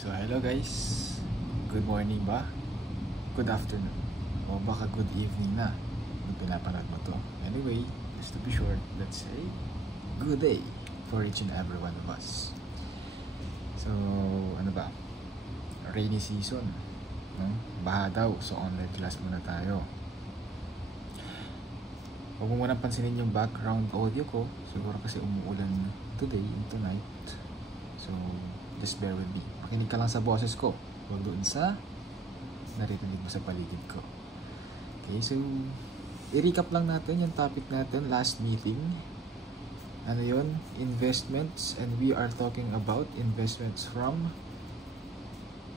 So hello guys, good morning ba? Good afternoon, o baka good evening na kung pinapanood mo to. Anyway, just to be short, let's say good day for each and every one of us. So ano ba, rainy season, no? Baha daw, so online class muna tayo. Huwag mo munang pansinin yung background audio ko, siguro kasi umuulan today and tonight. So just bear with me. Makinig ka lang sa boses ko, huwag doon sa naririnig mo sa paligid ko. Okay, so i-recap lang natin yung topic natin last meeting. Ano yun? Investments, and we are talking about investments from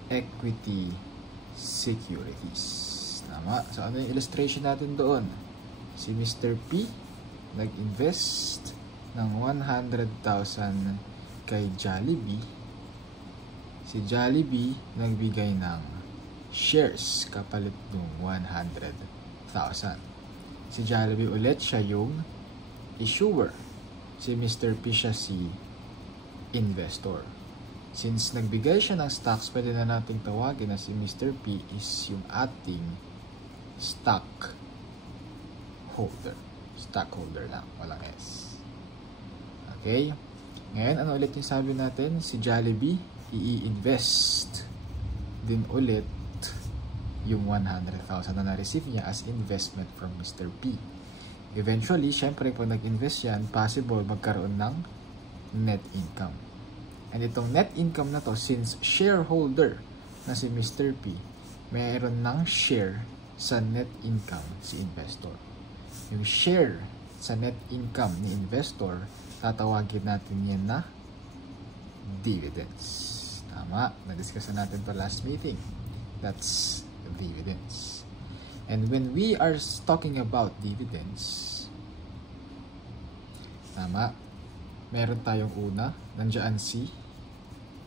equity securities. Tama? So ano yung illustration natin doon? Si Mr. P nag-invest ng 100,000 kay Jollibee. Si Jollibee nagbigay ng shares kapalit ng 100,000. Si Jollibee ulit siya yung issuer. Si Mr. P siya si investor. Since nagbigay siya ng stocks, pwede na nating tawagin na si Mr. P is yung ating stockholder. Stockholder lang, walang S. Okay? Ngayon, ano ulit yung sabi natin? Si Jollibee, i-invest din ulit yung 100,000 na na-receive niya as investment from Mr. P. Eventually, syempre, pag nag-invest yan, possible magkaroon ng net income. And itong net income na to, since shareholder na si Mr. P, mayroon ng share sa net income si investor. Yung share sa net income ni investor, tatawagin natin yan na dividends. Tama, na-discuss natin to last meeting. That's dividends. And when we are talking about dividends, tama, meron tayong una, nandiyan si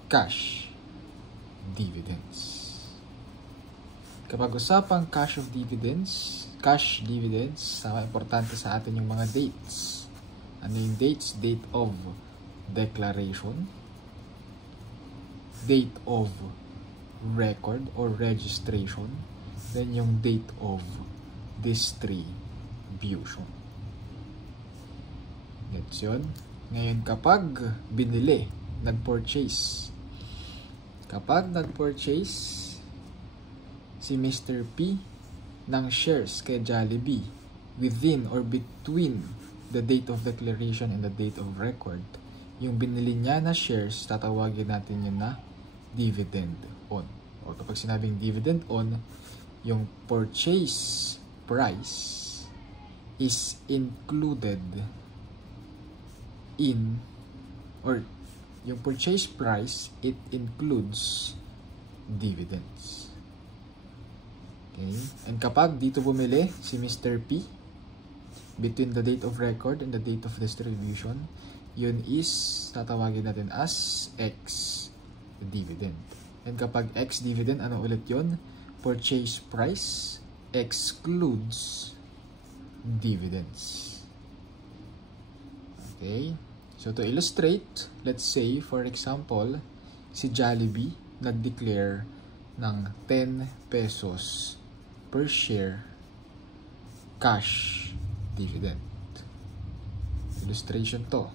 cash dividends. Kapag usapang cash dividends, tama, importante sa atin yung mga dates. Ano yung dates? Date of declaration, date of record or registration, then yung date of distribution. Gets yun? Ngayon, kapag binili, nag-purchase si Mr. P ng shares kay Jollibee within or between the date of declaration and the date of record, yung binili niya na shares, tatawagin natin yun na dividend on. O kapag sinabing dividend on, yung purchase price is included in, or yung purchase price, it includes dividends. Okay? And kapag dito bumili si Mr. P between the date of record and the date of distribution, yun is tatawagin natin as X dividend. And kapag X dividend, ano ulit yun? Purchase price excludes dividends. Okay? So to illustrate, let's say for example, si Jollibee nag-declare ng 10 pesos per share cash dividend. Illustration to.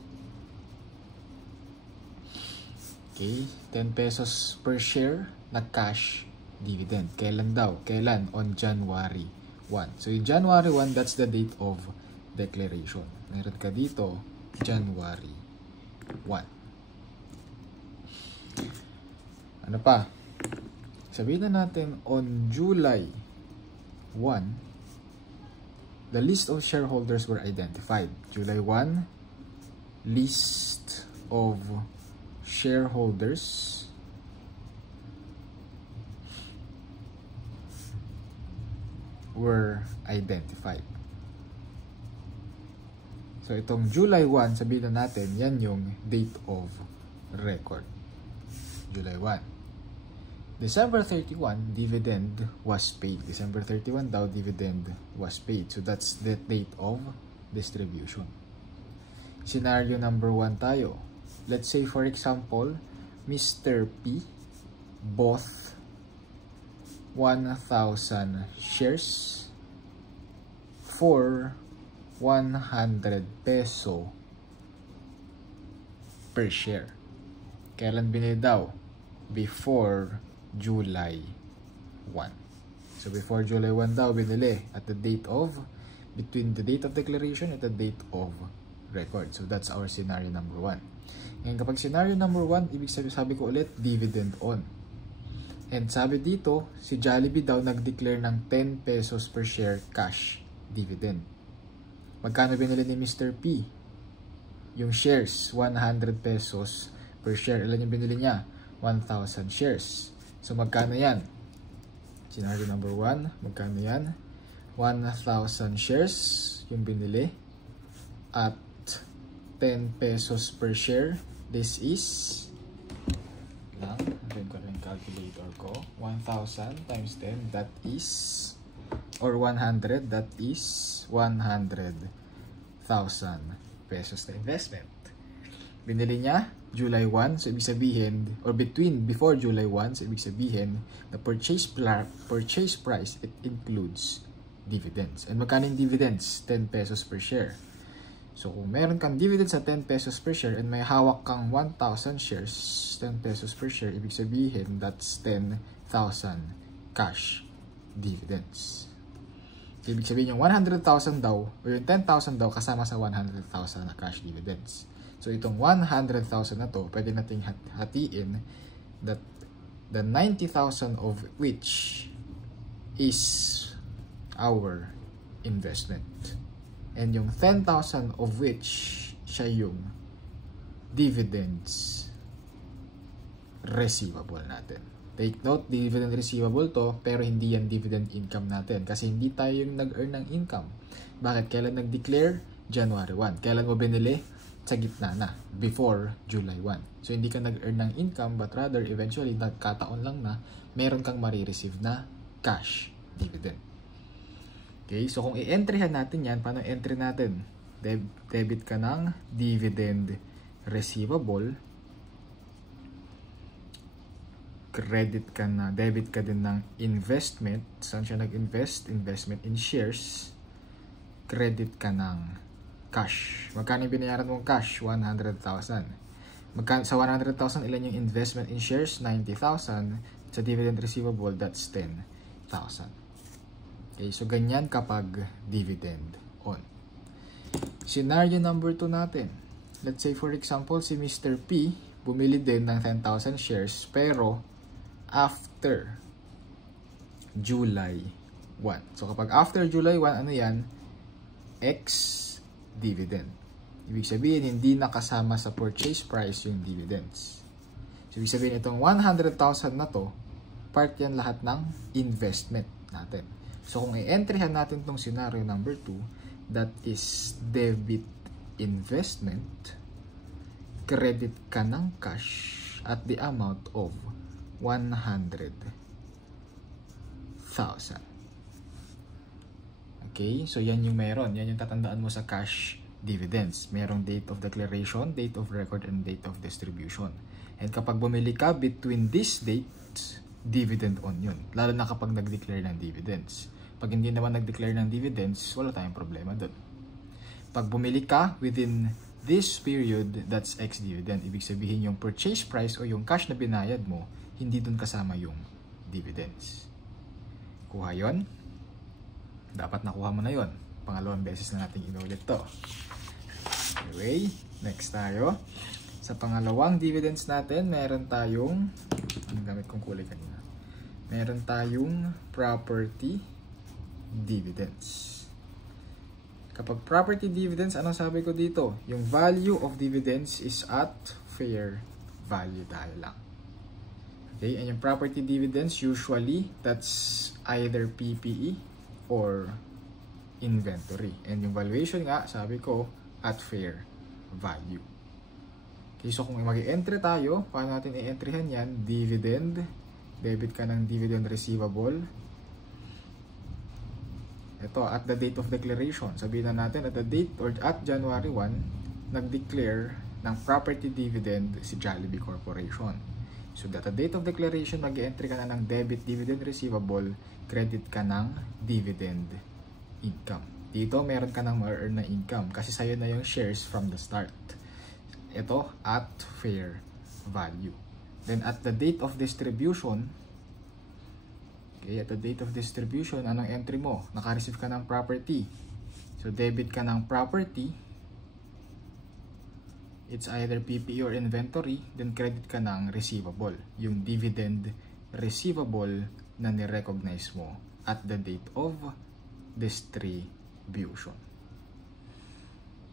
Okay, 10 pesos per share na cash dividend. Kailan daw? Kailan? On January 1. So yung January 1, that's the date of declaration. Meron ka dito, January 1. Ano pa? Sabihin na natin on July 1, the list of shareholders were identified. July 1, list of shareholders were identified. So itong July 1, sabihin na natin, yan yung date of record. July 1. December 31, dividend was paid. December 31 daw, dividend was paid. So that's the date of distribution. Scenario number 1 tayo. Let's say for example, Mr. P both 1,000 shares for 100 peso per share. Kailan binili daw? Before July 1. So before July 1 daw binili at the date of, between the date of declaration at the date of record. So that's our scenario number 1. Ngayon kapag scenario number 1, ibig sabi ko ulit, dividend on. And sabi dito, si Jollibee daw nag-declare ng 10 pesos per share cash dividend. Magkano binili ni Mr. P? Yung shares, 100 pesos per share. Ilan yung binili niya? 1,000 shares. So magkano yan? Scenario number 1, magkano yan? 1,000 shares yung binili at 10 pesos per share. This is Gawin ko rin calculator ko. 1,000 times 10, that is, or 100, that is 100,000 pesos na investment. Binili niya July 1, so ibig sabihin, or before July 1, so ibig sabihin, the purchase price, it includes dividends. And magkano yung dividends? 10 pesos per share. So, kung meron kang dividends sa 10 pesos per share and may hawak kang 1,000 shares, 10 pesos per share, ibig sabihin, that's 10,000 cash dividends. So, ibig sabihin yung 100,000 daw, o yung 10,000 daw kasama sa 100,000 na cash dividends. So, itong 100,000 na to, pwede nating hatiin that the 90,000 of which is our investment. And yung 10,000 of which siya yung dividends receivable natin. Take note, dividend receivable to, pero hindi yan dividend income natin kasi hindi tayo yung nag-earn ng income. Bakit? Kailan nag-declare? January 1. Kailan mo binili? Sa gitna na, before July 1. So, hindi ka nag-earn ng income, but rather, eventually, nagkataon lang na meron kang marireceive na cash dividend. Okay, so kung i-entryhan natin yan, paano entry natin? Debit ka ng dividend receivable, debit ka din ng investment, saan siya nag-invest? Investment in shares, credit ka ng cash. Magkano yung binayaran mong cash? 100,000. Sa 100,000, ilan yung investment in shares? 90,000. Sa dividend receivable, that's 10,000. Okay, so ganyan kapag dividend on. Scenario number 2 natin. Let's say for example, si Mr. P bumili din ng 10,000 shares pero after July 1. So kapag after July 1, ano yan? Ex-dividend. Ibig sabihin, hindi nakasama sa purchase price yung dividends. So ibig sabihin, itong 100,000 na to, part yan lahat ng investment natin. So, kung i-entryhan natin itong scenario number 2, that is debit investment, credit ka ng cash at the amount of 100,000. Okay? So, yan yung meron. Yan yung tatandaan mo sa cash dividends. Merong date of declaration, date of record, and date of distribution. And kapag bumili ka between these dates, dividend on yun. Lalo na kapag nag-declare ng dividends. Pag hindi naman nag-declare ng dividends, wala tayong problema doon. Pag bumili ka within this period, that's ex-dividend. Ibig sabihin yung purchase price o yung cash na binayad mo, hindi doon kasama yung dividends. Kuha yon. Dapat nakuha mo na yon. Pangalawang beses na natin inulit to. Anyway, next tayo. Sa pangalawang dividends natin, meron tayong, ang gamit kong kulay kanina, meron tayong property dividends. Kapag property dividends, ano sabi ko dito? Yung value of dividends is at fair value tayo lang. Okay, and yung property dividends, usually, that's either PPE or inventory. And yung valuation nga, sabi ko, at fair value. Okay, so kung mag-i-entry tayo, paano natin i-entryhan yan? Dividend, debit ka ng dividend receivable. Ito, at the date of declaration. Sabihin na natin, at the date or at January 1, nag-declare ng property dividend si Jollibee Corporation. So at the date of declaration, mag-entry ka na ng debit dividend receivable, credit ka ng dividend income. Dito, meron ka ng ma-earn na income kasi sa'yo na yung shares from the start. Ito, at fair value. Then at the date of distribution, okay, at the date of distribution, anong entry mo? Naka-receive ka ng property. So debit ka ng property. It's either PPE or inventory, then credit ka ng receivable, yung dividend receivable na ni-recognize mo at the date of distribution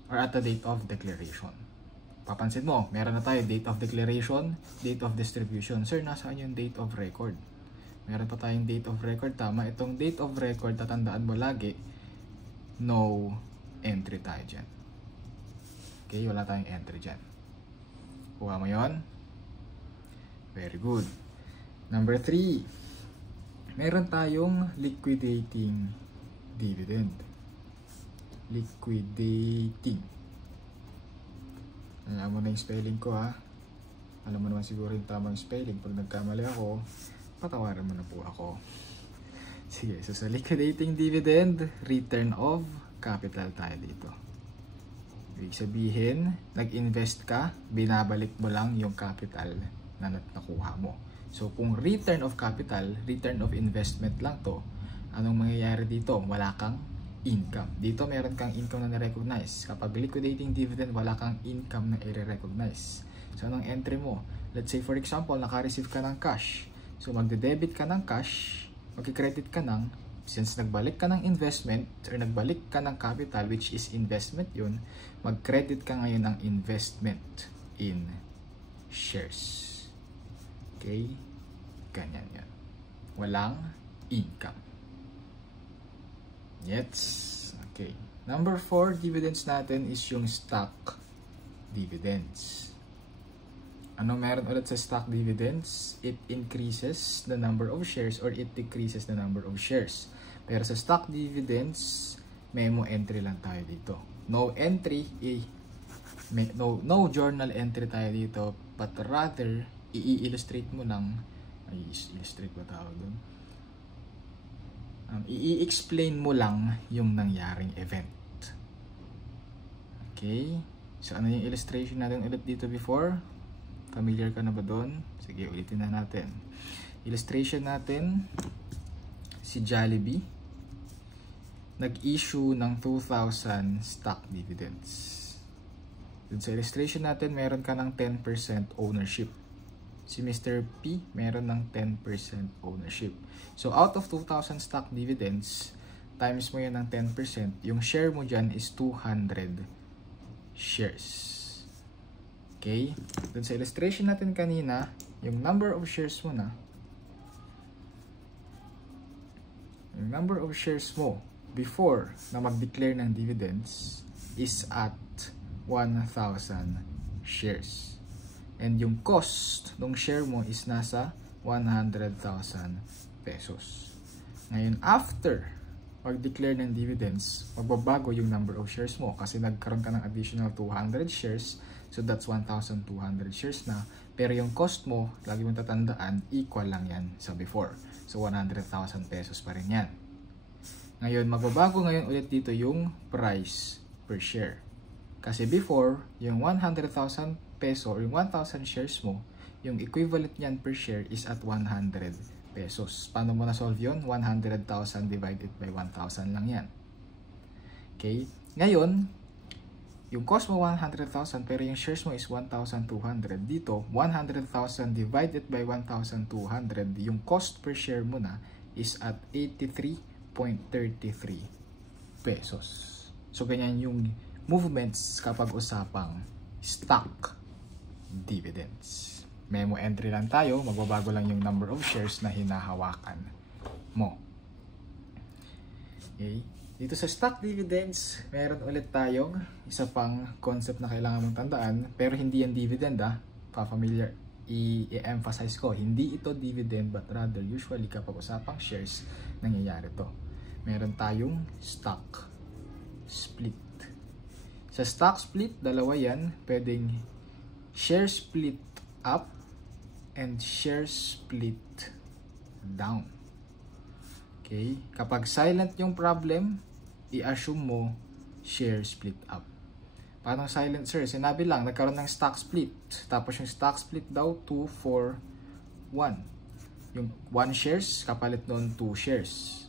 or at the date of declaration. Papansin mo, meron na tayo date of declaration, date of distribution. Sir, nasaan yung date of record? Meron pa tayong date of record, tama. Itong date of record, tatandaan mo lagi, no entry tayo dyan. Okay, wala tayong entry dyan. Kuha mo yun? Very good. Number 3. Meron tayong liquidating dividend. Liquidating. Alam mo na yung spelling ko, ha? Alam mo naman siguro yung tamang spelling. Pag nagkamali ako, patawaran mo na po ako. Sige, so sa liquidating dividend, return of capital tayo dito. Ibig sabihin, nag-invest ka, binabalik mo lang yung capital na nakuha mo. So, kung return of capital, return of investment lang to, anong mangyayari dito? Wala kang income. Dito, meron kang income na na-recognize. Kapag liquidating dividend, wala kang income na i-recognize. So, anong entry mo? Let's say, for example, naka-receive ka ng cash. So, magde-debit ka ng cash, mag-credit ka ng, since nagbalik ka ng investment or nagbalik ka ng capital, which is investment yun, mag-credit ka ngayon ng investment in shares. Okay? Ganyan yan. Walang income. Yes. Okay. Number 4, dividends natin is yung stock dividends. Ano meron ulit sa stock dividends? It increases the number of shares or it decreases the number of shares. Pero sa stock dividends, memo entry lang tayo dito. No entry, no journal entry tayo dito, but rather, i-illustrate mo lang, i-illustrate ba tawag doon? I-explain mo lang yung nangyaring event. Okay? So, ano yung illustration natin ulit dito before? Familiar ka na ba doon? Sige, ulitin na natin. Illustration natin, si Jollibee nag-issue ng 2,000 stock dividends. Dun sa illustration natin, meron ka ng 10% ownership. Si Mr. P, meron ng 10% ownership. So, out of 2,000 stock dividends, times mo yan ng 10%, yung share mo dyan is 200 shares. Okay? Dun sa illustration natin kanina, yung number of shares mo na, yung number of shares mo before na mag-declare ng dividends is at 1,000 shares. And yung cost ng share mo is nasa 100,000 pesos. Ngayon, after mag-declare ng dividends, magbabago yung number of shares mo kasi nagkaroon ka ng additional 200 shares. So, that's 1,200 shares na. Pero yung cost mo, lagi mong tatandaan, equal lang yan sa before. So, 100,000 pesos pa rin yan. Ngayon, magbabago ngayon ulit dito yung price per share. Kasi before, yung 100,000 peso or yung 1,000 shares mo, yung equivalent niyan per share is at 100 pesos. Paano mo na-solve yun? 100,000 divided by 1,000 lang yan. Okay? Ngayon, yung cost mo 100,000 pero yung shares mo is 1,200. Dito, 100,000 divided by 1,200, yung cost per share mo na is at 83.33 pesos. So, ganyan yung movements kapag usapang stock dividends. Memo entry lang tayo, magbabago lang yung number of shares na hinahawakan mo. Okay? Dito sa stock dividends, meron ulit tayong isa pang concept na kailangan mong tandaan, pero hindi yan dividend pa-familiar, i-emphasize ko, hindi ito dividend but rather usually kapag usapang shares, nangyayari to. Meron tayong stock split. Sa stock split, dalawa yan, pwedeng share split up and share split down. Okay? Kapag silent yung problem, i-assume mo share split up. Paano silent, sir? Sinabi lang, nagkaroon ng stock split. Tapos yung stock split daw, 2 for 1. Yung 1 shares, kapalit noon 2 shares.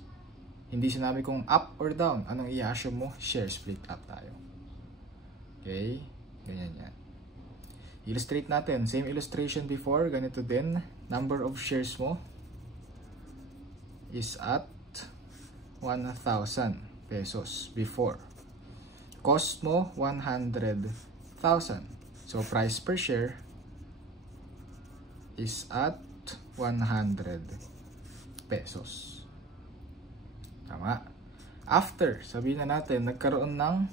Hindi sinabi kung up or down. Anong i-assume mo? Share split up tayo. Okay? Ganyan yan. Illustrate natin. Same illustration before. Ganito din. Number of shares mo is at 1,000 pesos before. Cost mo 100,000. So price per share is at 100 pesos. Tama. After, sabihin na natin, nagkaroon ng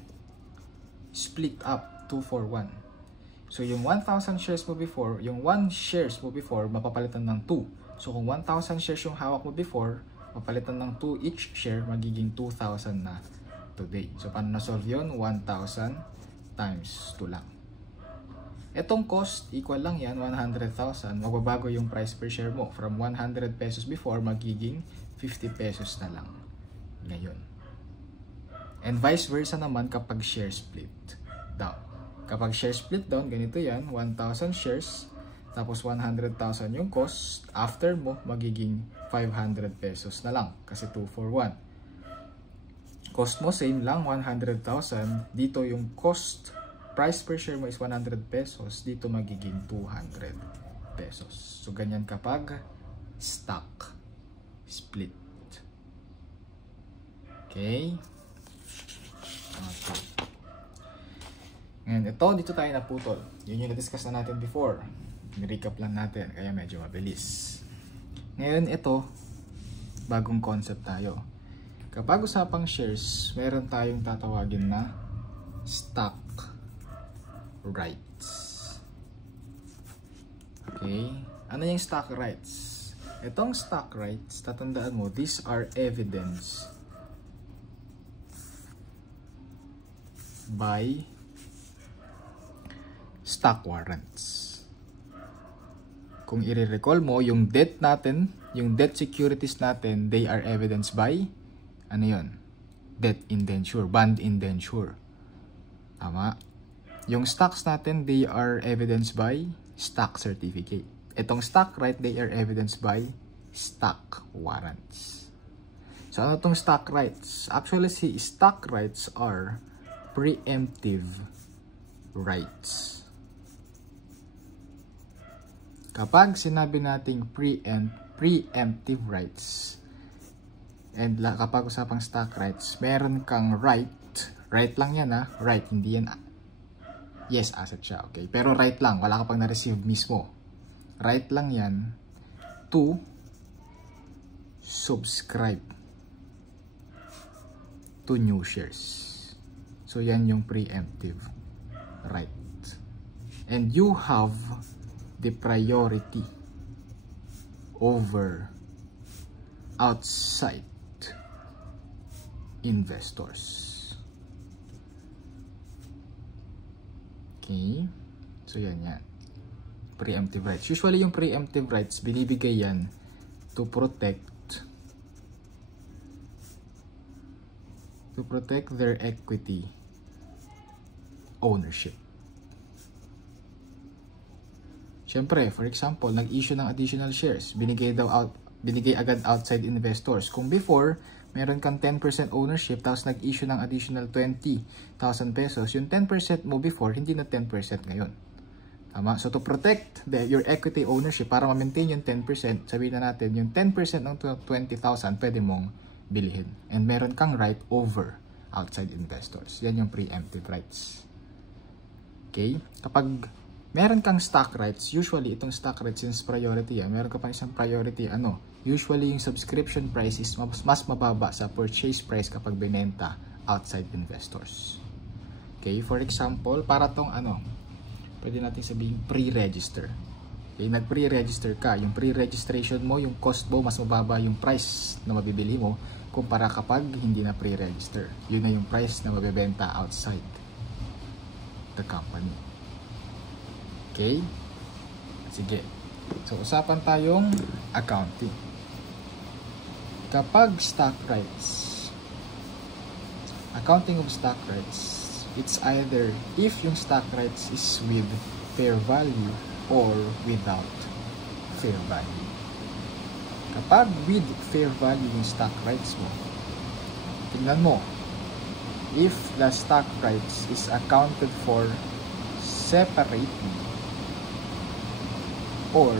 split up 2 for 1. So yung 1,000 shares mo before, yung 1 shares mo before, mapapalitan ng 2. So kung 1,000 shares yung hawak mo before, mapalitan ng 2 each share, magiging 2,000 na today. So paano na-solve yun? 1,000 times 2 lang. Etong cost, equal lang yan, 100,000. Magbabago yung price per share mo. From 100 pesos before, magiging 50 pesos na lang ngayon. And vice versa naman kapag share split down. Kapag share split down, ganito yan, 1,000 shares, tapos 100,000 yung cost, after mo, magiging 500 pesos na lang, kasi 2 for 1. Cost mo, same lang, 100,000, dito yung cost, price per share mo is 100 pesos, dito magiging 200 pesos. So, ganyan kapag stock split. Okay? Okay. And ito, dito tayo naputol. Yun yung na-discuss na natin before. Recap lang natin, kaya medyo mabilis. Ngayon, ito, bagong concept tayo. Kapag usapang shares, meron tayong tatawagin na stock rights. Okay? Ano yung stock rights? Itong stock rights, tatandaan mo, these are evidence by stock warrants. Kung i-recall mo, yung debt natin, yung debt securities natin, they are evidenced by, ano yun? Debt indenture, bond indenture. Tama? Yung stocks natin, they are evidenced by stock certificate. Itong stock right, they are evidenced by stock warrants. So, ano itong stock rights? Actually, si stock rights are preemptive rights. Kapag sinabi nating preemptive rights, and kapag usapang stock rights, meron kang right lang yan ha, right, hindi yan, yes, asset siya, okay, pero right lang, wala ka pang na-receive mismo, right lang yan, to subscribe to new shares. So yan yung preemptive right, and you have the priority over outside investors. Okay? So yan yan. Preemptive rights. Usually yung preemptive rights, binibigay yan to protect their equity ownership. Siyempre, for example, nag-issue ng additional shares, binigay agad outside investors. Kung before, meron kang 10% ownership, tapos nag-issue ng additional 20,000 pesos, yung 10% mo before, hindi na 10% ngayon. Tama? So, to protect your equity ownership, para ma-maintain yung 10%, sabihin na natin, yung 10% ng 20,000, pwede mong bilhin. And meron kang right over outside investors. Yan yung preemptive rights. Okay? Kapag meron kang stock rights, usually itong stock rights since priority yan, meron ka pang isang priority, usually yung subscription price is mas mababa sa purchase price kapag binenta outside investors. Okay, for example, para tong pwede natin sabihin pre-register. Okay, nag-pre-register ka, yung pre-registration mo, yung cost mo, mas mababa yung price na mabibili mo kumpara kapag hindi na pre-register. Yun na yung price na mabibenta outside the company. Okay? Sige. So, usapan tayong accounting. Kapag stock rights, accounting of stock rights, it's either if yung stock rights is with fair value or without fair value. Kapag with fair value yung stock rights mo, tingnan mo, if the stock rights is accounted for separately or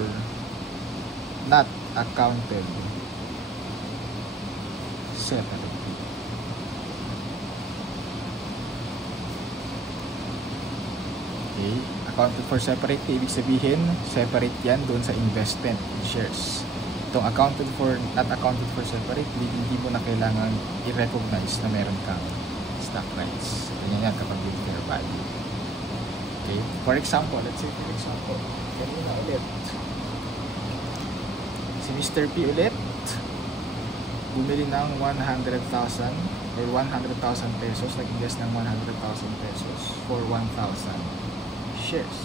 not accounted separately. Okay, accounted for separately, ibig sabihin separate yan doon sa investment shares. Itong accounted for, not accounted for separately, hindi mo na kailangan i-recognize na meron kang stock rights. Ganyan yan kapag with fair value. Okay, for example, let's say for example, kanina ulit, si Mr. P ulit, bumili ng 100,000 or 100,000 pesos, nag-invest ng 100,000 pesos for 1,000 shares.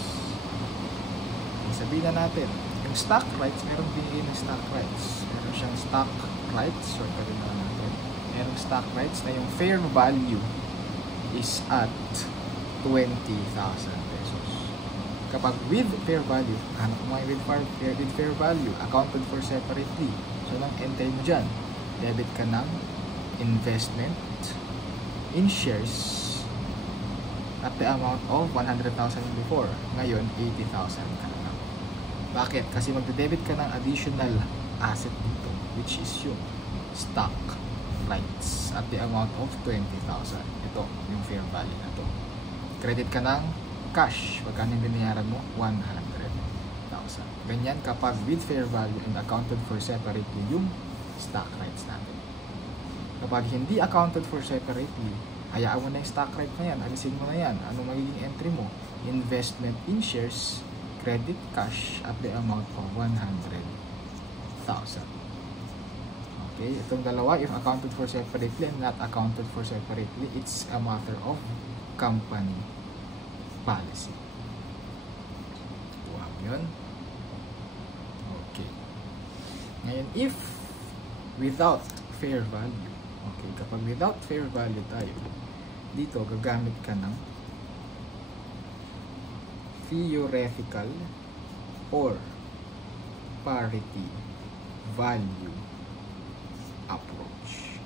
Sabihin na natin, yung stock rights, merong binili ng stock rights. Meron siyang stock rights, so ito rin na natin. Merong stock rights na yung fair value is at 20,000 pesos. Kapag with fair value, hanap mo yung with fair value, accounted for separately. So, nang entry mo dyan, debit ka ng investment in shares at the amount of 100,000 before. Ngayon, 80,000 ka na. Bakit? Kasi magde-debit ka ng additional asset dito, which is yung stock rights at the amount of 20,000. Ito, yung fair value na to. Credit ka ng cash. Pagkano yung binayaran mo? 100,000. Ganyan kapag with fair value and accounted for separately yung stock rights natin. Kapag hindi accounted for separately, hayaan mo na yung stock right na yan, alisin mo na yan. Ano magiging entry mo? Investment in shares, credit cash at the amount of 100,000. Okay, itong dalawa, if accounted for separately and not accounted for separately, it's a matter of company policy. Wow, yun. Okay. Ngayon, if without fair value, okay, kapag without fair value tayo, dito gagamit ka ng theoretical or parity value approach.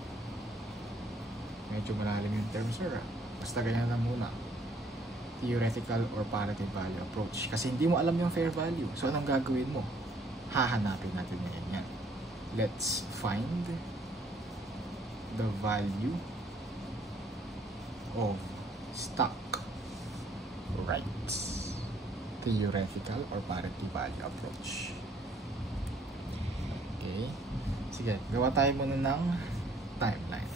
Medyo malalim yung term, sir. Basta ganyan lang muna. Theoretical or parity value approach. Kasi hindi mo alam yung fair value. So, anong gagawin mo? Hahanapin natin ngayon yan. Let's find the value of stock rights. Theoretical or parity value approach. Okay. Sige, gawa tayo muna ng timeline.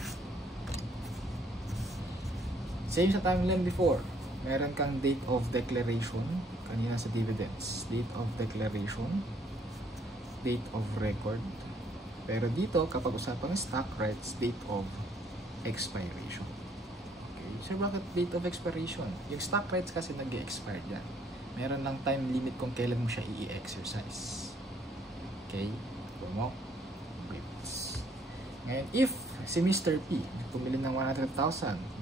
Same sa timeline before. Meron kang date of declaration. Kanina sa dividends. Date of declaration. Date of record. Pero dito, kapag usapang stock rights, date of expiration. Okay. So, bakit date of expiration? Yung stock rights kasi nag-expire dyan. Meron lang time limit kung kailan mo siya i-exercise. Okay. Mo. Ngayon, if si Mr. P bumili ng 100,000,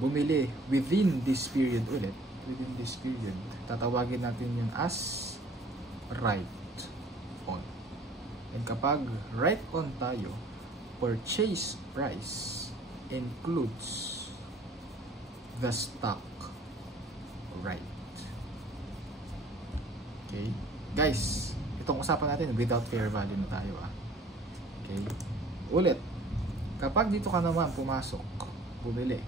bumili within this period ulit, within this period, tatawagin natin yun as right on. And kapag right on tayo, purchase price includes the stock right. Okay? Guys, itong usapan natin without fair value na tayo. Okay? Ulit, kapag dito ka naman pumasok, bumili,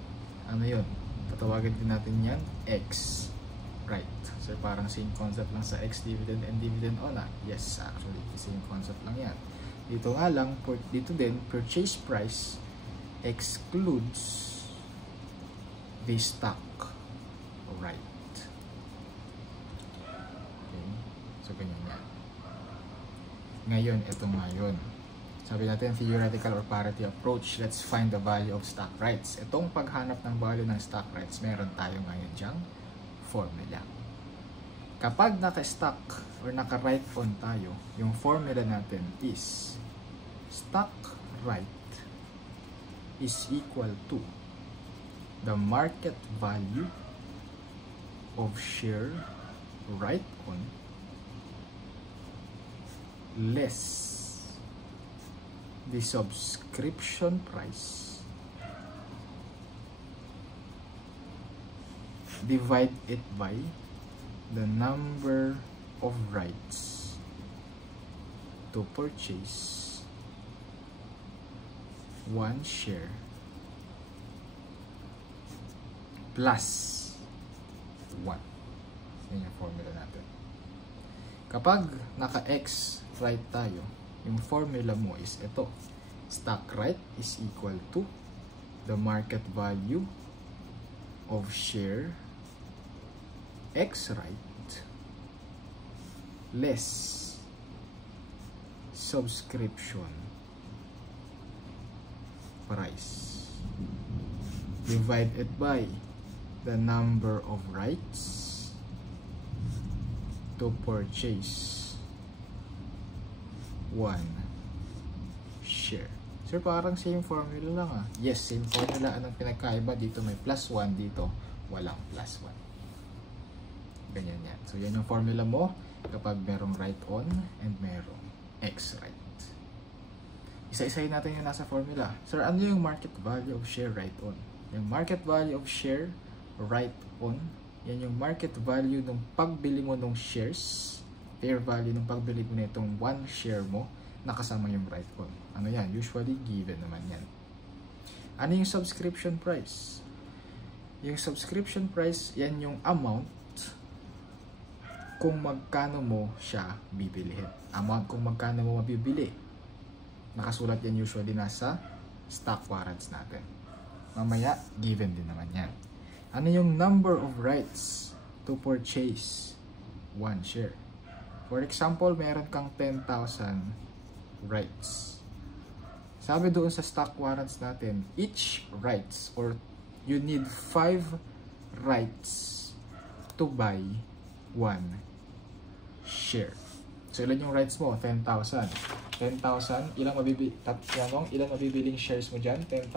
ano yun? Tatawagin din natin yan X right. So parang same concept lang sa X dividend and dividend on. Yes, actually same concept lang yan. Dito nga lang, dito din purchase price excludes the stock right. Okay, so ganyan yan. Ngayon, ito nga yun. Sabi natin, theoretical or parity approach. Let's find the value of stock rights. Itong paghanap ng value ng stock rights, meron tayo ngayon dyang formula. Kapag naka-stock or naka-right on tayo, yung formula natin is stock right is equal to the market value of share right on less the subscription price divide it by the number of rights to purchase one share plus 1. Yan yung formula natin. Kapag naka-X right tayo, yung formula mo is ito. Stock right is equal to the market value of share X right less subscription price. Divide it by the number of rights to purchase one share. Sir, parang same formula lang ah. Yes, same formula. Anong pinagkaiba? Dito may plus 1, dito walang plus 1. Ganyan yan. So, yan yung formula mo kapag merong right on and merong X right. Isa-isayin natin yung nasa formula. Sir, ano yung market value of share right on? Yung market value of share right on, yan yung market value ng pagbili mo ng shares, fair value ng pagbili mo nitong one share mo, nakasama yung right on. Ano yan? Usually given naman yan. Ano yung subscription price? Yung subscription price, yan yung amount kung magkano mo siya bibilihin. Amount kung magkano mo mabibili. Nakasulat yan usually nasa stock warrants natin. Mamaya, given din naman yan. Ano yung number of rights to purchase one share? For example, meron kang 10,000 rights. Sabi doon sa stock warrants natin, each rights or you need 5 rights to buy one share. So, ilan yung rights mo? 10,000. 10,000, ilang mabibiling shares mo dyan? 10,000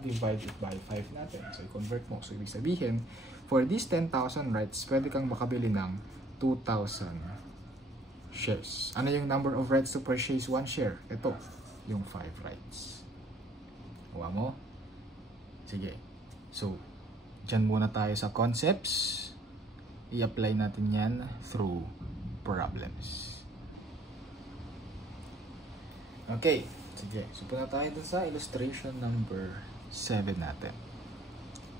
divided by 5 natin. So, i-convert mo. So, ibig sabihin, for these 10,000 rights, pwede kang makabili ng 2,000 shares. Ano yung number of rights to purchase one share? Ito, yung 5 rights. Kuha mo? Sige. So, dyan muna tayo sa concepts. I-apply natin yan through problems. Okay, sige. So, punta tayo dun sa illustration number 7 natin.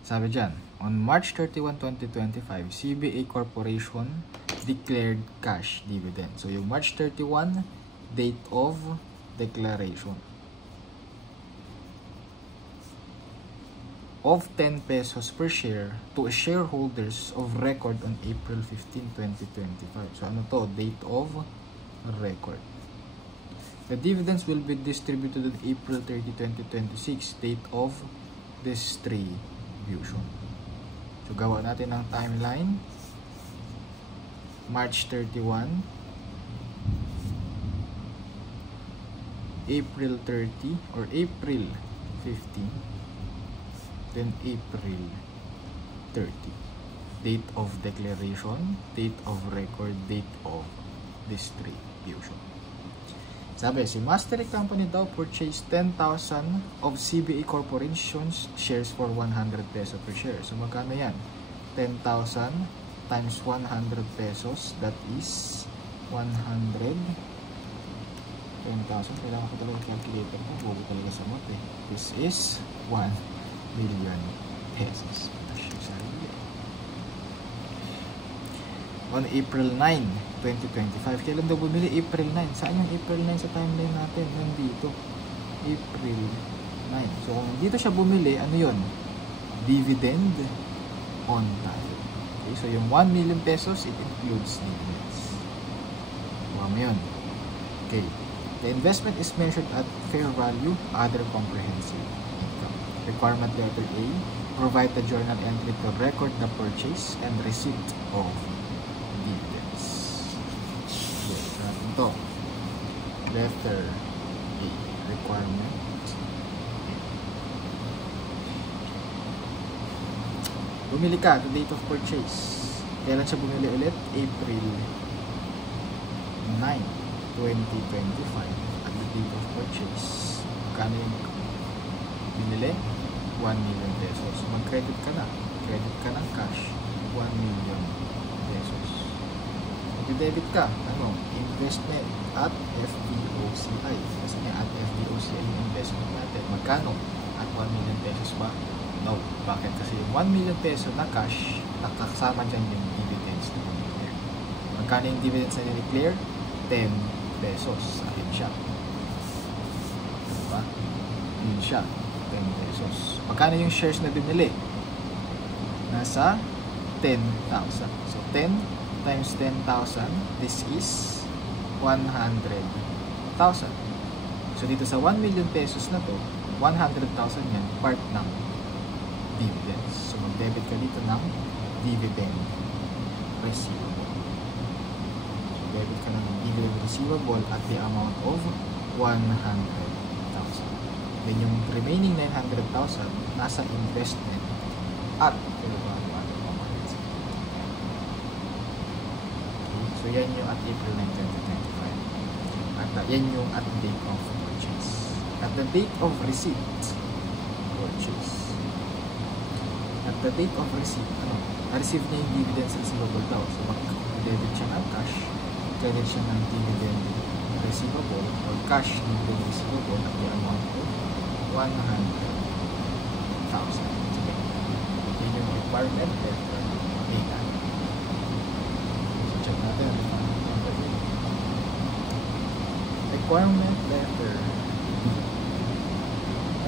Sabi dyan, on March 31, 2025, CBA Corporation declared cash dividend. So, yung March 31, date of declaration. Of 10 pesos per share to shareholders of record on April 15, 2025. So, ano to? Date of record. The dividends will be distributed on April 30, 2026, date of distribution. So, gawa natin ang timeline. March 31, April 30, or April 15, then April 30. Date of declaration, date of record, date of distribution. Sabi, si Mastery Company daw purchased 10,000 of CBA Corporation's shares for 100 peso per share. So, magkano yan? 10,000 times 100 pesos, that is 100. 10,000, kailangan ko talaga calculator ko. Bobo talaga sa math eh. This is 1 million pesos. On April 9, 2025. Kailan daw bumili? April 9. Saan yung April 9 sa timeline natin? Nandito. April 9. So, kung dito siya bumili, ano yun? Dividend on time. Okay, so yung 1 million pesos, it includes dividends. Huwag mo yun. Okay. The investment is measured at fair value, other comprehensive income. Requirement letter A, provide the journal entry to record the purchase and receipt of dividends. Ito, letter A, requirement. Bumili ka, the date of purchase. Kailan siya bumili ulit? April 9, 2025 at the date of purchase. Kano yung binili? 1 million pesos. So mag-credit ka na. Credit ka ng cash, 1 million pesos. Mag-debit ka, investment at FVOCI. Kasi nga at FVOCI yung investment natin. Magkano? At 1 million pesos ba? No. Bakit? Kasi yung 1 million peso na cash, nakakasama dyan yung dividends na declare. Magkano yung dividends na declare? 10 pesos. Ayun siya. Diba? Yun siya. 10 pesos. Magkano yung shares na binili? Nasa 10,000. So, 10 times 10,000, this is 100,000. So, dito sa 1 million pesos na to, 100,000 yan, part ng dividends. So, mag-debit ka dito ng dividend receivable. So, debit ka ng dividend receivable at the amount of 100,000. Then, yung remaining 900,000 nasa investment at so, yan yung at April 9, 2025. At yan yung at date of purchase. At the date of receipt, purchase. At the date of receipt, na-receive niya yung dividends receivable daw. So, mag-debit siya ng cash, credit siya ng dividend receivable, or cash dividend receivable at the amount of 100,000. Okay. Yun yung requirement letter. Data. So, check natin. Requirement letter.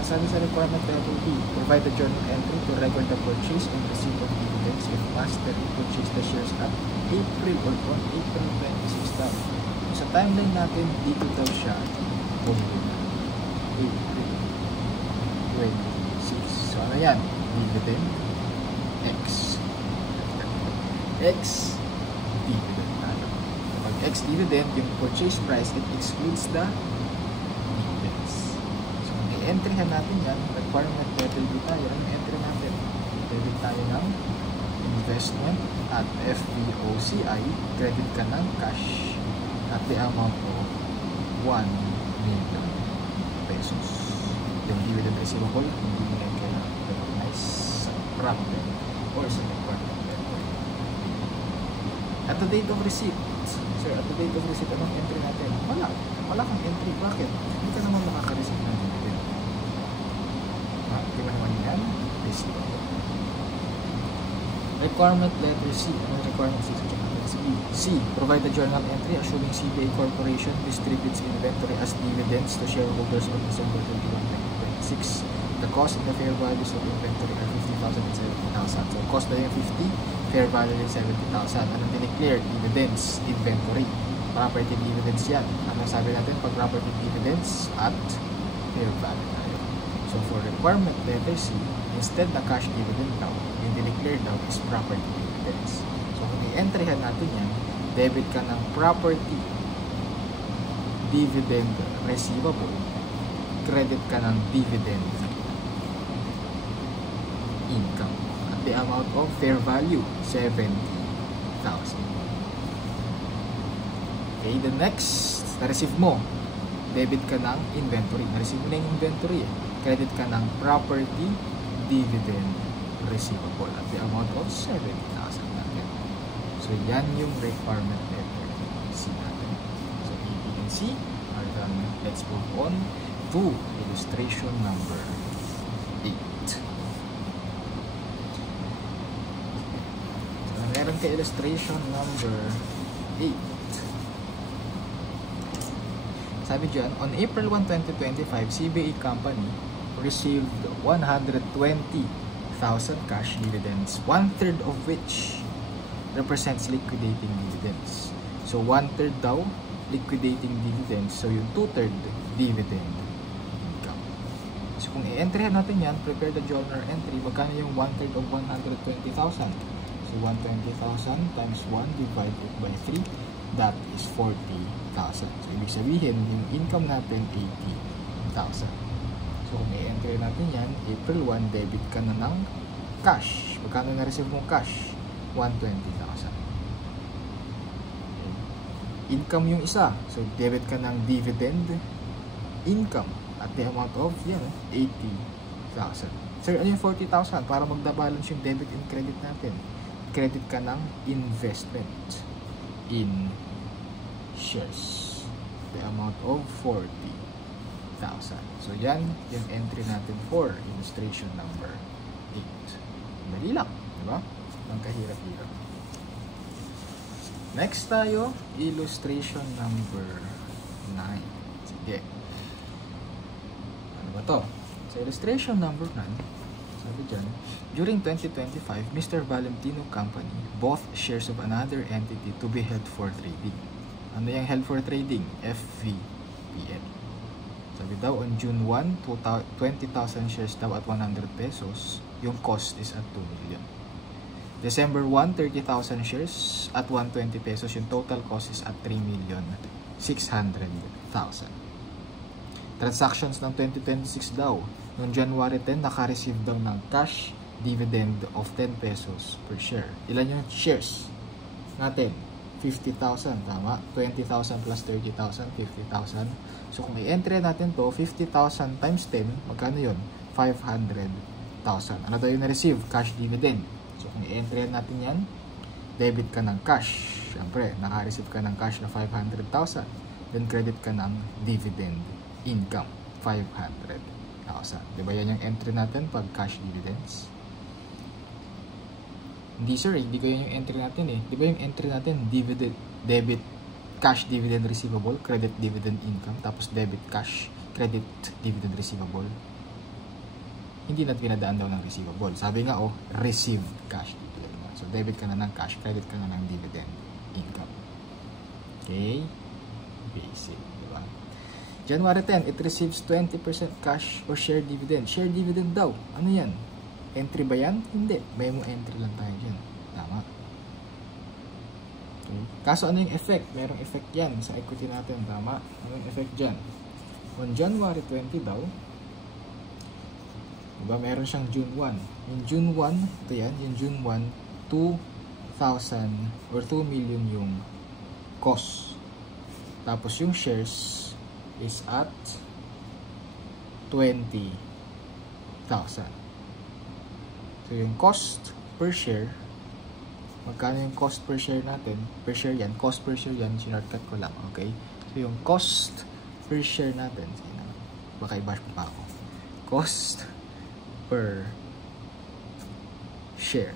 Sabi sa requirement letter B, provide a journal entry to record the purchase and receipt of dividends if master purchased the shares at April or on April 26 daw. Sa timeline natin, dito daw siya bumili na. April 26. So ano yan? Dividend X. X dividend. Pag X dividend, yung purchase price, it excludes the entryhan natin yan, requirement letter B tayo. Ano entry natin? Debit tayo ng investment at FVOCI, credit ka ng cash at the amount of 1 million pesos. Yung dividend receivable, hindi mo na kailangan recognize sa profit or sa requirement letter. At the date of receipt, sir, at the date of receipt, anong entry natin? Wala kang entry. Bakit? Hindi ka naman makaka-receive ng dividend. Di ba naman yan? Requirement letter C. Ano requirement C? C. Provide a journal entry assuming CBA Corporation distributes inventory as dividends to shareholders on December 31, 2026. The cost and the fair values of inventory are 50,000 and 70,000. So, cost na yung 50, fair value yung 70,000. Anong dineclare? Dividends, inventory. Property dividends yan. Ano sabi natin pag property dividends at fair value tayo. So, for requirement letter C, instead na cash dividend daw, yung dineclare daw is property dividends. So, kung i-entryhan natin yan, debit ka ng property dividend receivable, credit ka ng dividend income at the amount of fair value, 70,000. Okay, the next, na-receive mo, debit ka ng inventory. Na-receive mo na yung inventory credit ka ng property dividend receivable at the amount of 70,000 natin. So, yan yung requirement letter C natin. So, A, B, and C are done. Let's move on to illustration number 8. So, meron ka illustration number 8. Sabi dyan, on April 1, 2025, CBA Company received 120,000 cash dividends, 1/3 of which represents liquidating dividends. So, 1/3 daw liquidating dividends. So, yung 2/3 dividend income. So, kung i-entryhan natin yan, prepare the journal entry, magkano yung 1/3 of 120,000? So, 120,000 times 1 divided by 3. that is 40,000. So, ibig sabihin, yung income natin, 80,000. So, kung i-enter natin yan, April 1, debit ka na ng cash. Magkano na-receive mong cash? 120,000. Income yung isa. So, debit ka ng dividend income at the amount of, yan, 80,000. So, ano yung 40,000? Para magda-balance yung debit and credit natin. Credit ka ng investment in shares. The amount of 40,000. So, yan yung entry natin for illustration number 8. Dali lang, di ba? Ang kahirap-hirap. Next tayo, illustration number 9. Sige. Ano ba to? Sa illustration number 9, sabi dyan, during 2025, Mr. Valentino Company bought shares of another entity to be held for trading. Ano yung held for trading? FVPN. Sabi daw, on June 1, 20,000 shares daw at 100 pesos. Yung cost is at 2 million. December 1, 30,000 shares at 120 pesos. Yung total cost is at 3,600,000. Transactions ng 2026 daw. Noong January 10, naka-receive daw ng cash dividend of 10 pesos per share. Ilan yung shares natin? 50,000, tama? 20,000 plus 30,000, 50,000. So, kung i-entry natin to, 50,000 times 10, magkano yun? 500,000. Ano daw yung na-receive? Cash dividend. So, kung i-entry natin yan, debit ka ng cash. Siyempre, naka-receive ka ng cash na 500,000. Then, credit ka ng dividend income, 500,000. Diba yan yung entry natin pag cash dividends? Hindi sir, hindi ko yung entry natin eh. Diba yung entry natin, dividend, debit, cash dividend receivable, credit dividend income, tapos debit cash, credit dividend receivable. Hindi natin pinadaan daw ng receivable. Sabi nga receive cash dividend. So debit ka na ng cash, credit ka na ng dividend income. Okay? Basic, diba? January 10, it receives 20% cash or share dividend. Share dividend daw. Ano yan? Entry ba yan? Hindi. Memo entry lang tayo dyan. Tama. Okay. Kaso ano yung effect? Merong effect yan sa equity natin. Tama. Ano yung effect dyan? On January 20 daw, diba meron siyang June 1. Yung June 1, ito yan. Yung June 1, 2,000 or 2 million yung cost. Tapos yung shares is at 20,000. So, yung cost per share, magkano yung cost per share natin? Per share yan. Cost per share yan. Sinartcut ko lang. Okay? So, yung cost per share natin. Baka i-bash pa ako. Cost per share.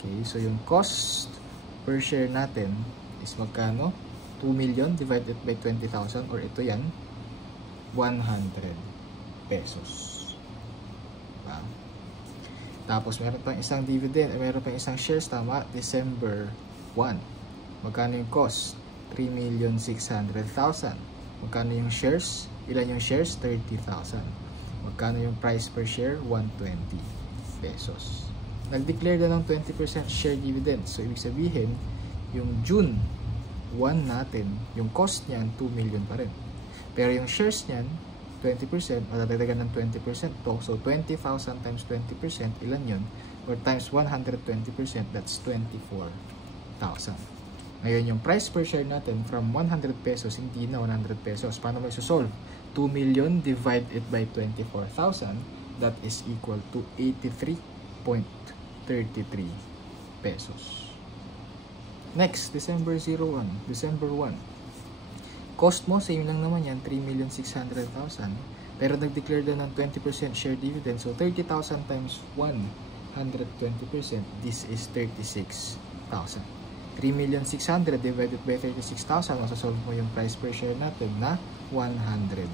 Okay? So, yung cost per share natin is magkano? 2 million divided by 20,000 or ito yan, 100 pesos. Diba? Tapos, meron pang isang dividend, meron pang isang shares, tama? December 1. Magkano yung cost? 3,600,000. Magkano yung shares? Ilan yung shares? 30,000. Magkano yung price per share? 120 pesos. Nag-declare na ng 20% share dividend. So, ibig sabihin, yung June 1 natin, yung cost niyan, 2 million pa rin. Pero yung shares niyan, 20%, matadagdagan ng 20% to. So, 20,000 times 20%, ilan yun? Or times 120%, that's 24,000. Ngayon, yung price per share natin, from 100 pesos, hindi na 100 pesos. Paano mo isosolve? 2 million divided by 24,000, that is equal to 83.33 pesos. Next, December 01, December 1. Cost mo, same lang naman yan, 3,600,000. Pero nag-declare na ng 20% share dividend. So, 30,000 times 120%, this is 36,000. 3,600,000 divided by 36,000, masasolve mo yung price per share natin na 100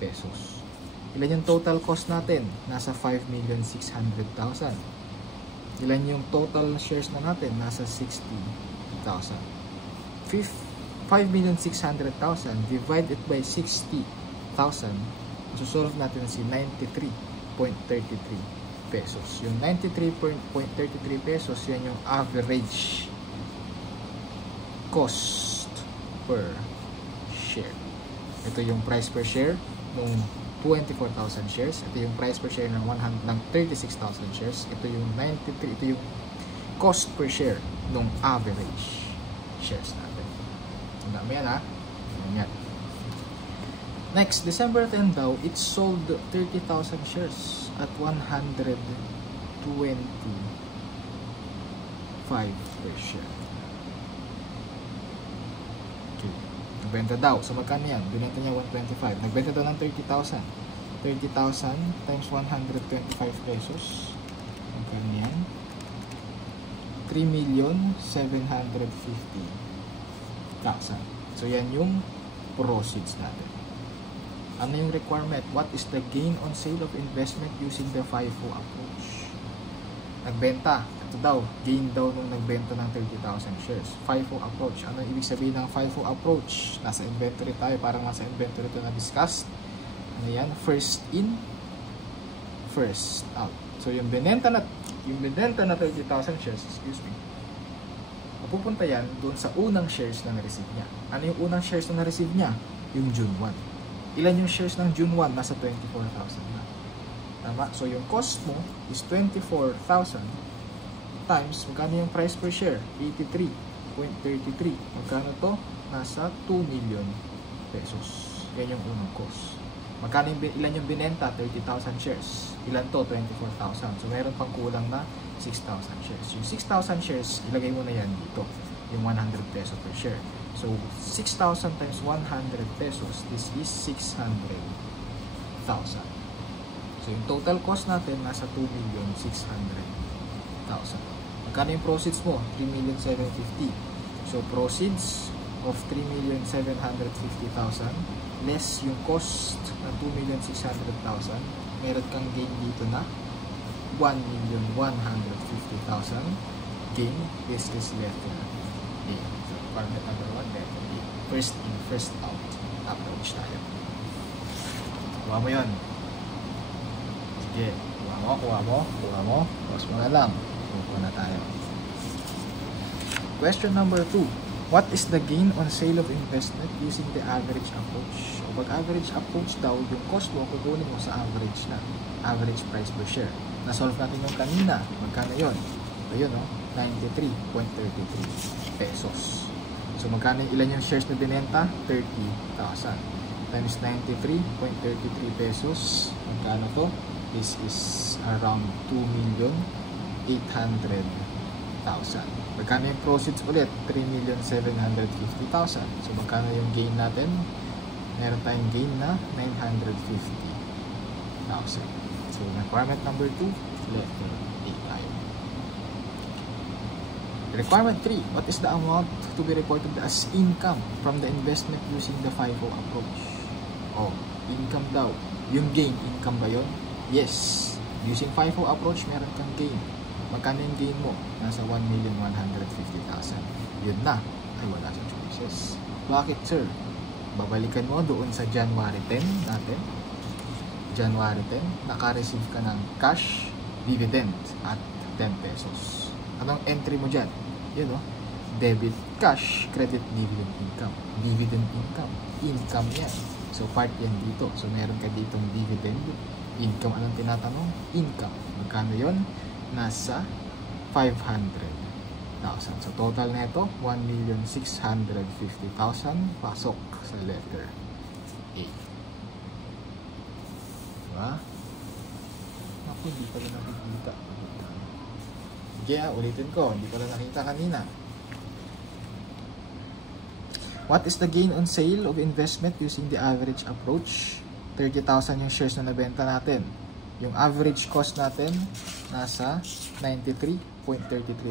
pesos. Ilan yung total cost natin? Nasa 5,600,000. Ilan yung total shares na natin? Nasa 60,000. 5,600,000 divided by 60,000, so solve natin si 93.33 pesos. Yung 93.33 pesos, yan yung average cost per share. Ito yung price per share nung 24,000 shares. Ito yung price per share ng 36,000 shares. Ito yung 93. Ito yung cost per share nung average shares natin. Ang dami yan, ha? Yan. Next, December 10 daw, it sold 30,000 shares at 125 per share. Okay. Nagbenta daw. So, magkano yan? Binenta niya 125. Nagbenta daw ng 30,000. 30,000 times 125 pesos. Magkano yan? 3,750,000. So, yan yung proceeds natin. Ano yung requirement? What is the gain on sale of investment using the FIFO approach? Nagbenta. Ito daw, gain daw nung nagbenta ng 30,000 shares. FIFO approach. Ano ibig sabihin ng FIFO approach? Nasa inventory tayo. Parang nasa inventory ito na-discuss. Ano yan? First in, first out. So, yung binenta na 30,000 shares, excuse me, mapupunta yan doon sa unang shares na na-receive niya. Ano yung unang shares na na-receive niya? Yung June 1. Ilan yung shares ng June 1? Nasa 24,000 na. Tama? So, yung cost mo is 24,000 times, magkano yung price per share? 83.33. Magkano to? Nasa 2 million pesos. Yan yung unang cost. Magkano ilan yung binenta? 30,000 shares. Ilan to? 24,000. So, meron pang kulang na 6,000 shares. Yung 6,000 shares, ilagay mo na yan dito. Yung 100 peso per share. So, 6,000 times 100 pesos, this is 600,000. So, yung total cost natin, nasa 2,600,000. Magkano yung proceeds mo? 3,750,000. So, proceeds of 3,750,000 less yung cost ng 2,600,000. Meron kang gain dito na 1,150,000 gain. This is letter A. So, requirement number 1, letter A. First in, first out approach tayo. Kuha mo yun. Sige. Kuha mo. Pause mo na lang. Kuha na tayo. Question number 2. What is the gain on sale of investment using the average approach? O pag-average approach daw, yung cost mo, kukunin mo sa average na. Average price per share. Na-solve natin yung kanina. Magkano yun? Ito yun, 93.33 pesos. So, magkano ilan yung shares na binenta? 30,000. Times 93.33 pesos. Magkano to? This is around 2,800,000. Magkano yung proceeds ulit? 3,750,000. So, magkano yung gain natin? Meron tayong gain na 950,000. So, requirement number 2, letter A tayo. Requirement 3, what is the amount to be reported as income from the investment using the FIFO approach? Oh, income daw. Yung gain, income ba yun? Yes. Using FIFO approach, meron kang gain. Magkano yung gain mo? Nasa 1,150,000. Yun na. Ay, wala sa choices. Bakit, sir? Babalikan mo doon sa January 10 natin. January 10, naka-receive ka ng cash dividend at 10 pesos. Anong entry mo dyan? Yun, debit cash, credit dividend income. Dividend income. Income yan. So, part yan dito. So, meron ka ditong dividend income. Anong tinatanong? Income. Magkano yun? Nasa 500,000. So, total nito, 1,650,000 pasok sa letter A. Diba? Ako, hindi pala nakikita. Sige, ulitin ko. Hindi pala nakita kanina. What is the gain on sale of investment using the average approach? 30,000 yung shares na nabenta natin. Yung average cost natin, nasa 93.33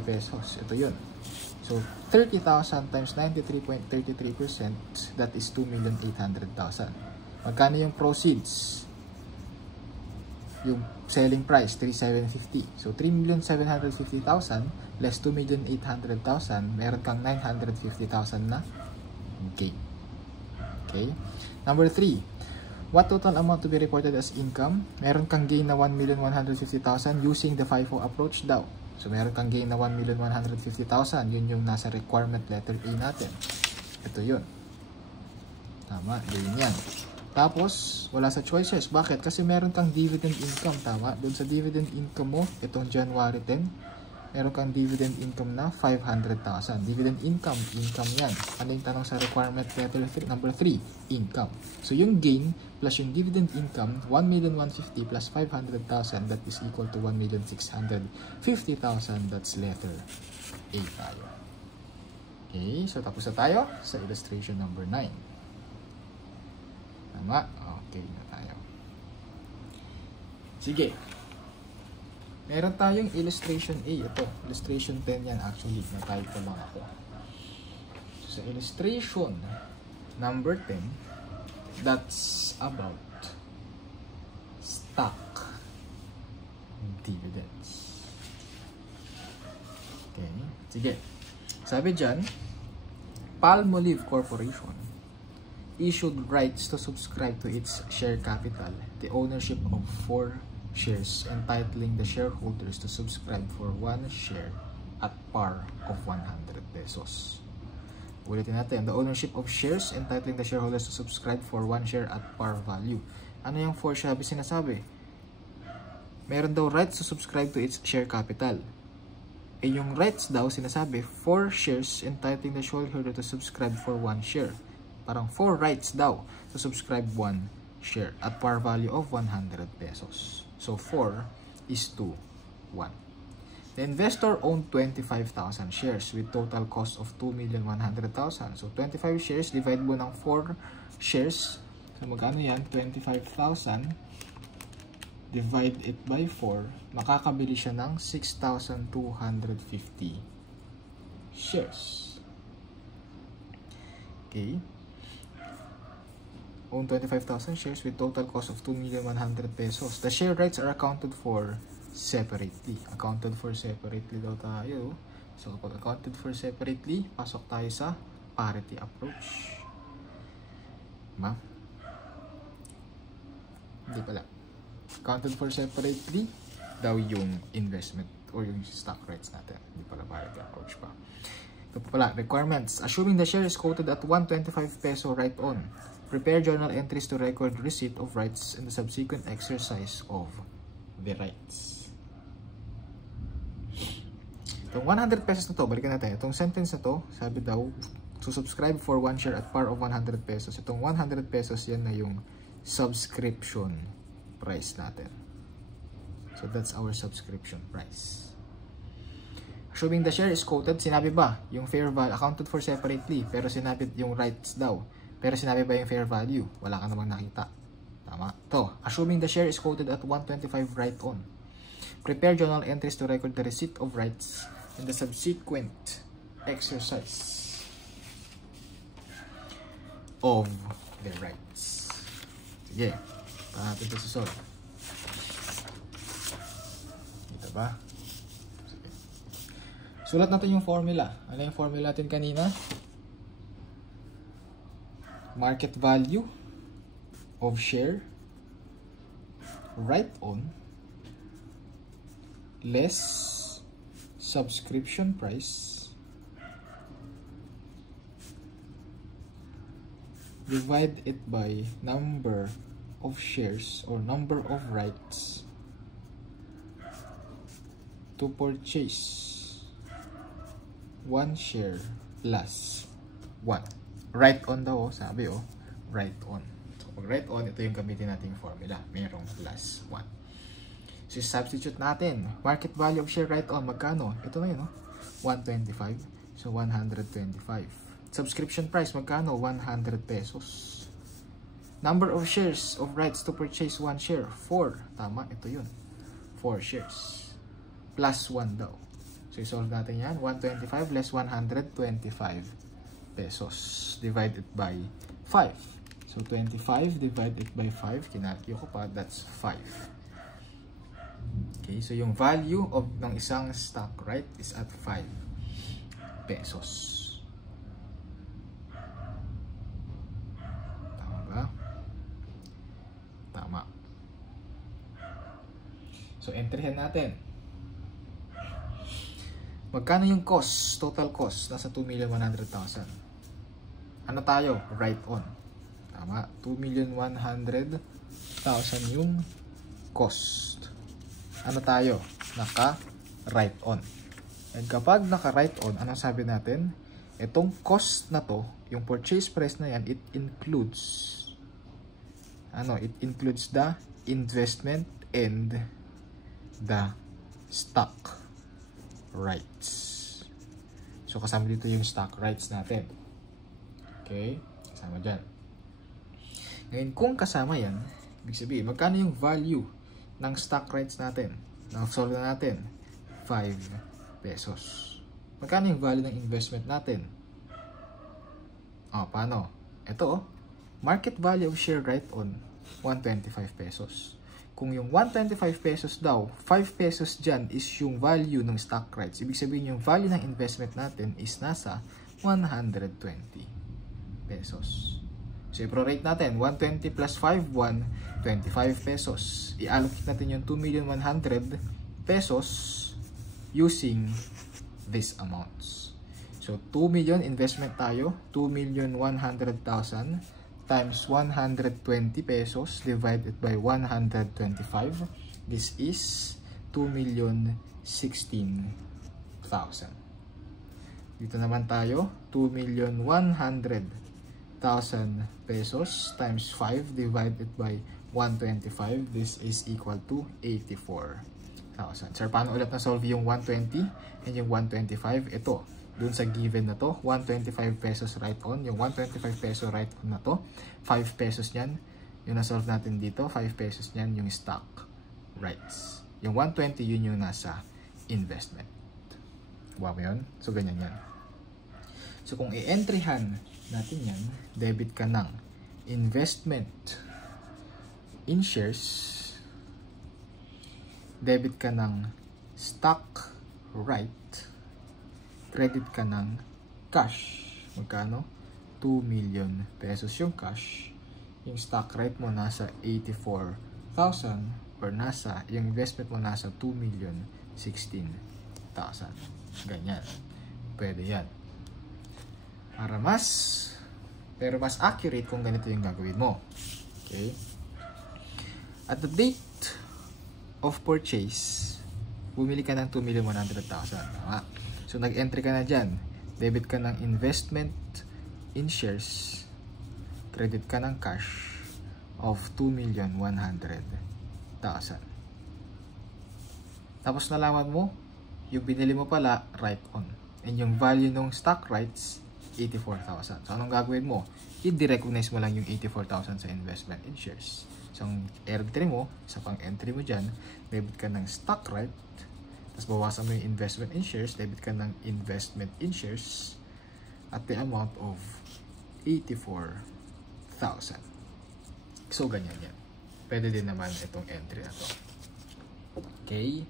pesos. Ito yun. So, 30,000 times 93.33%, that is 2,800,000. Magkano yung proceeds? Yung selling price, 3,750. So, 3,750,000 less 2,800,000, meron kang 950,000 na gain. Okay? Number 3. What total amount to be reported as income? Meron kang gain na 1,150,000 using the FIFO approach daw. So, meron kang gain na 1,150,000. Yun yung nasa requirement letter A natin. Ito yun. Tama, gain yan. Tapos, wala sa choices. Bakit? Kasi meron kang dividend income. Tama, doon sa dividend income mo, itong January 10, meron kang dividend income na 500,000. Dividend income, income yan. Ano yung tanong sa requirement letter number 3? Income. So, yung gain plus yung dividend income, 1,150,000 plus 500,000, that is equal to 1,650,000. That's letter A tayo. Okay, so tapos na tayo sa illustration number 9. Tama? Okay na tayo. Sige. Meron tayong illustration A. Ito, illustration 10 yan actually. Na-type ko lang ako. So, sa illustration number 10, that's about stock dividends. Okay. Sige. Sabi dyan, Palmolive Corporation issued rights to subscribe to its share capital, the ownership of 4 shares, entitling the shareholders to subscribe for 1 share at par of 100 pesos. Ulitin natin, the ownership of shares, entitling the shareholders to subscribe for 1 share at par value. Ano yung 4 share sinasabi? Meron daw rights to subscribe to its share capital. Eh yung rights daw sinasabi, 4 shares entitling the shareholder to subscribe for 1 share. Parang 4 rights daw to subscribe 1 share at par value of 100 pesos. So 4 is to 1. The investor owned 25,000 shares with total cost of 2,100,000. So 25 shares, divide mo ng 4 shares. So magkano yan? 25,000 divide it by 4. Makakabili siya ng 6,250 shares. Okay. Own 25,000 shares with total cost of 2,100,000 pesos. The share rights are accounted for separately. Accounted for separately daw tayo. So, kapag accounted for separately, pasok tayo sa parity approach. Diba? Hindi pala. Accounted for separately daw yung investment or yung stock rights natin. Hindi pala parity approach pa. Ito pala, requirements. Assuming the share is quoted at 125 peso right on. Prepare journal entries to record receipt of rights in the subsequent exercise of the rights. Itong 100 pesos na to, balikan natin. Itong sentence na to, sabi daw, to subscribe for 1 share at par of 100 pesos. Itong 100 pesos, yan na yung subscription price natin. So that's our subscription price. Assuming the share is quoted, sinabi ba yung fair value accounted for separately, pero sinabi yung rights daw. Pero sinabi ba yung fair value? Wala ka namang nakita. Tama. To, assuming the share is quoted at 125 right on. Prepare journal entries to record the receipt of rights in the subsequent exercise of the rights. Sige. Para natin ito susunod. Dito ba? Sige. Sulat natin yung formula. Ano yung formula natin kanina? Market value of share right on less subscription price divide it by number of shares or number of rights to purchase 1 share plus 1. Right on daw, sabi right on. So, pag right on, ito yung gamitin nating formula. Merong plus 1. So, substitute natin. Market value of share right on, magkano? Ito na yun, 125. So, 125. Subscription price, magkano? 100 pesos. Number of shares of rights to purchase 1 share, 4. Tama, ito yun. 4 shares. Plus 1 daw. So, isolve natin yan. 125 less 125 pesos divided by 5. So 25 divided by 5, kinalkyo ko pa, that's 5. Okay, so yung value of ng isang stock right is at 5 pesos. Tama ba? Tama. So entryhan natin. Magkano yung cost? Total cost, nasa 2,100,000. Ano tayo? Write on. Tama, 2,100,000 yung cost. Ano tayo? Naka-write on. And kapag naka-write on, anong sabi natin? Itong cost na to, yung purchase price na yan, it includes it includes the investment and the stock rights. So kasama dito yung stock rights natin. Okay? Kasama dyan. Ngayon, kung kasama yan, ibig sabihin, magkano yung value ng stock rights natin? Na-solve na natin, 5 pesos. Magkano yung value ng investment natin? Paano? Ito, market value of share right on, 125 pesos. Kung yung 125 pesos daw, 5 pesos dyan is yung value ng stock rights. Ibig sabihin yung value ng investment natin is nasa 120 pesos. So, i-prorate natin. 120 plus 5, 125 pesos. I-allocate natin yung 2,100,000 pesos using these amounts. So, 2 million investment tayo. 2,100,000 times 120 pesos divided by 125. This is 2,016,000. Dito naman tayo, 2,100,000 pesos times 5 divided by 125. This is equal to 84,000. Sir, paano ulit na-solve yung 120 and yung 125? Ito, dun sa given na to, 125 pesos right on. Yung 125 peso right on na to, 5 pesos nyan. Yung na-solve natin dito, 5 pesos nyan yung stock rights. Yung 120, yun yung nasa investment. Wow, yun? So, ganyan yan. So, kung i-entryhan natin yan, debit ka ng investment in shares, debit ka ng stock right, credit ka ng cash. Magkano? 2 million pesos yung cash. Yung stock right mo nasa 84,000 or yung investment mo nasa 2,016,000. Ganyan. Pwede yan. Pero mas accurate kung ganito yung gagawin mo. Okay? At the date of purchase, bumili ka ng 2,100,000. Tama? So, nag-entry ka na dyan. Debit ka ng investment in shares. Credit ka ng cash of 2,100,000. Tapos, nalaman mo, yung binili mo pala, right on. And yung value ng stock rights, 84,000. So, anong gagawin mo? I-recognize mo lang yung 84,000 sa investment in shares. So, ang entry mo, sa pang-entry mo dyan, debit ka ng stock right. Tapos bawasan mo yung investment in shares, debit ka ng investment in shares at the amount of 84,000. So, ganyan yan. Pwede din naman itong entry na to. Okay?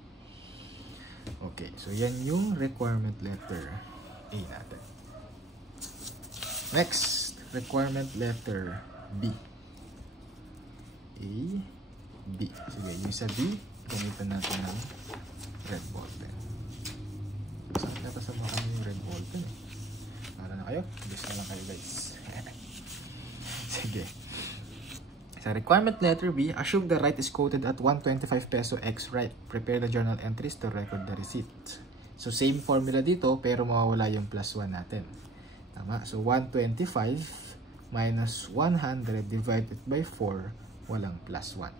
Okay, so yan yung requirement letter A natin. Next, requirement letter B. A, B. Sige, yung sa B, gamitan natin ng red ball pen. Saan natasama kami yung red ball pen eh? Para na kayo? Gusto na lang kayo guys. Sige. Sa requirement letter B, assume the right is quoted at 125 peso x right. Prepare the journal entries to record the receipt. So same formula dito pero mawawala yung plus 1 natin. Tama? So 125 minus 100 divided by 4, walang plus 1.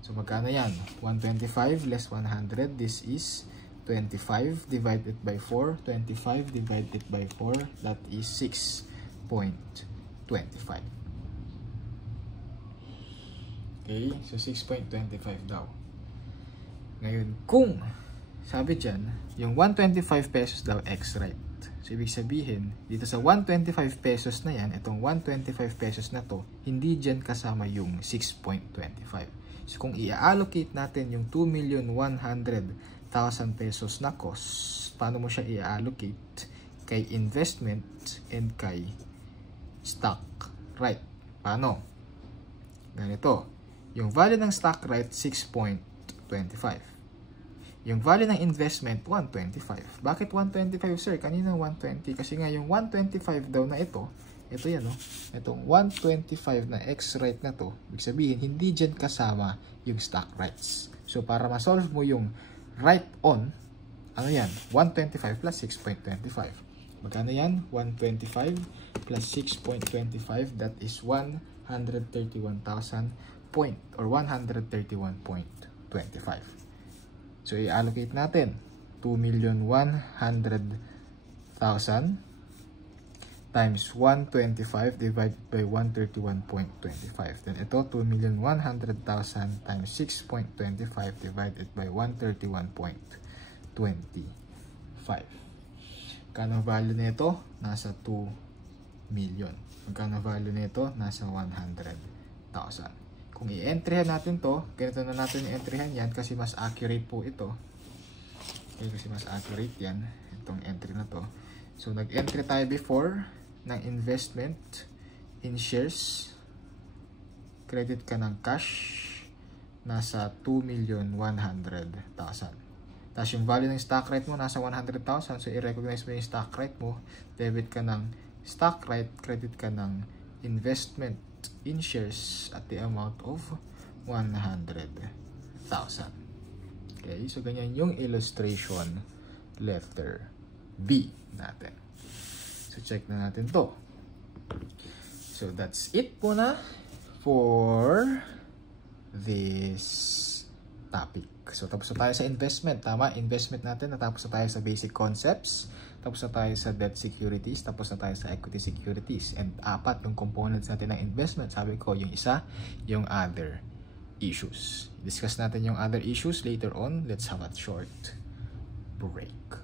So, magkano yan? 125 less 100. This is 25 divided by 4. 25 divided by 4. That is 6.25. Okay? So, 6.25 daw. Ngayon, kung sabi dyan, yung 125 pesos daw x right. So, ibig sabihin, dito sa 125 pesos na yan, itong 125 pesos na to, hindi dyan kasama yung 6.25. So, kung i-allocate natin yung 2,100,000 pesos na cost, paano mo siya i-allocate? Kay investment and kay stock right. Paano? Ganito. Yung value ng stock right, 6.25. Yung value ng investment, 125. Bakit 125, sir? Kanina 120. Kasi nga yung 125 daw na ito yan, no? Itong 125 na X right na to, ibig sabihin, hindi dyan kasama yung stock rights. So, para ma-solve mo yung right on, ano yan? 125 plus 6.25. Magkano yan? 125 plus 6.25, that is 131,000 point or 131.25. So, i-allocate natin 2,100,000 times 125 divided by 131.25. Then ito, 2,100,000 times 6.25 divided by 131.25. Magkano value nito? Nasa 2 million. Magkano value nito? Nasa 100,000. Kung i-entryhan natin to, ganito na natin i-entryhan yan kasi mas accurate po ito. Okay, kasi mas accurate yan, itong entry na to. So, nag-entry tayo before ng investment in shares. Credit ka ng cash, nasa 2,100,000. Tapos yung value ng stock right mo, nasa 100,000. So, i-recognize mo yung stock right mo. Debit ka ng stock right, credit ka ng investment in shares at the amount of 100,000. Okay, so ganyan yung illustration letter B natin. So check na natin to. So that's it po na for this topic. So tapos na tayo sa investment, tama? Investment natin, natapos na tayo sa basic concepts. Tapos na tayo sa debt securities, tapos na tayo sa equity securities. And 4 yung components natin ng investment. Sabi ko, yung isa, yung other issues. Discuss natin yung other issues later on. Let's have a short break.